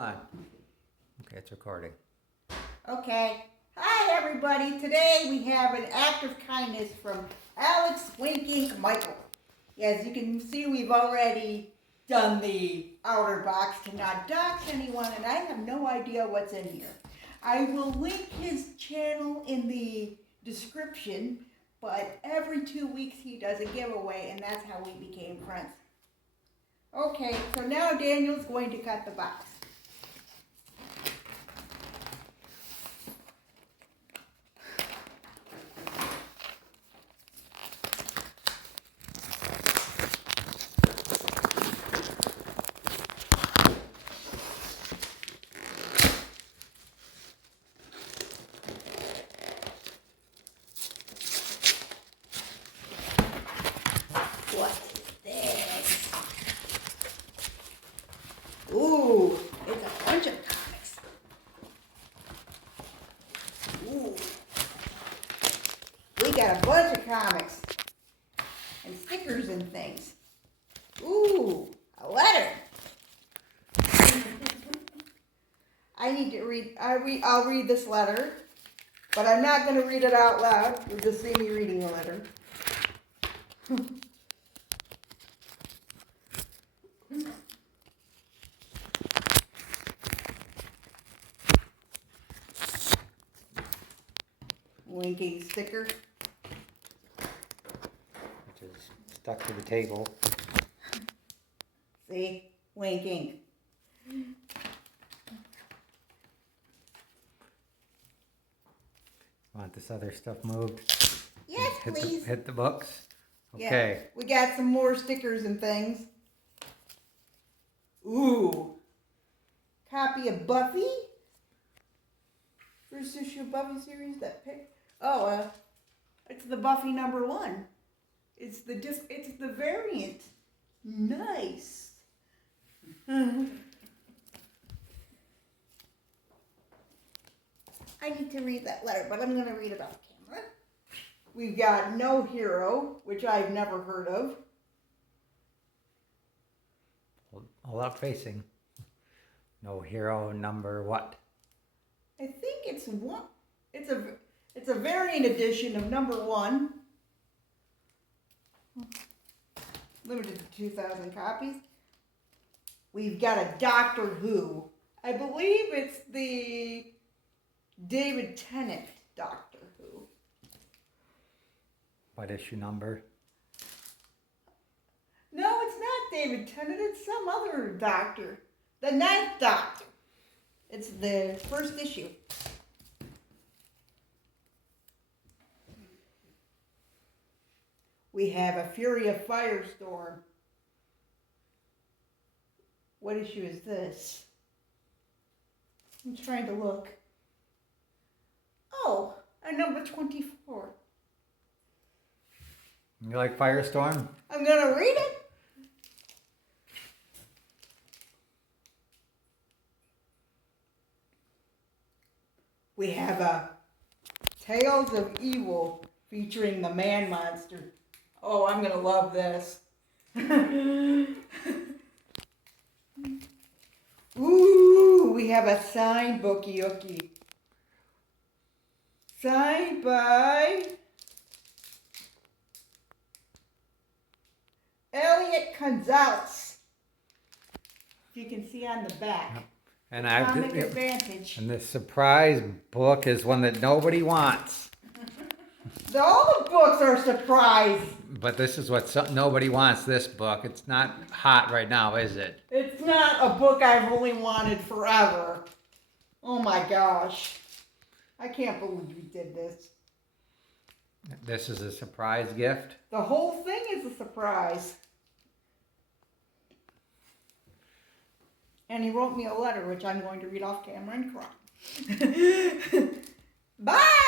Hold on. Okay, it's recording. Okay. Hi, everybody. Today we have an act of kindness from Alex Winking Michael. As you can see, we've already done the outer box to not dox anyone, and I have no idea what's in here. I will link his channel in the description, but every 2 weeks he does a giveaway, and that's how we became friends. Okay, so now Daniel's going to cut the box. What is this? Ooh, it's a bunch of comics. Ooh. We got a bunch of comics. And stickers and things. Ooh, a letter. I need to read, I'll read this letter. But I'm not going to read it out loud. You'll just see me reading the letter. Winking sticker. Which is stuck to the table. See? Winking. Want this other stuff moved? Yes, please. Hit the books. Yeah, Okay. we got some more stickers and things. Ooh. Copy of Buffy. First issue of Buffy series that pick. Oh, it's the Buffy #1. It's the variant. Nice. I need to read that letter, but I'm going to read it off camera. We've got No Hero, which I've never heard of. Hold up facing. No hero number what? I think it's one. It's a variant edition of #1. Limited to 2,000 copies. We've got a Doctor Who. I believe it's the David Tennant Doctor Who. What issue number? No, it's not David Tennant. It's some other doctor. The 9th Doctor. It's the first issue. We have a Fury of Firestorm. What issue is this? I'm trying to look. Oh, a number 24. You like Firestorm? I'm gonna read it. We have a Tales of Evil featuring the Man Monster. Oh, I'm gonna love this. Ooh, we have a signed Bookie-Ookie. Signed by Elliot Gonzalez. If you can see on the back. And Comic Advantage. And the surprise book is one that nobody wants. All the books are surprise. But this is what nobody wants, this book. It's not hot right now, is it? It's not a book I've only wanted forever. Oh my gosh. I can't believe you did this. This is a surprise gift. The whole thing is a surprise. And he wrote me a letter, which I'm going to read off camera and cry. Bye!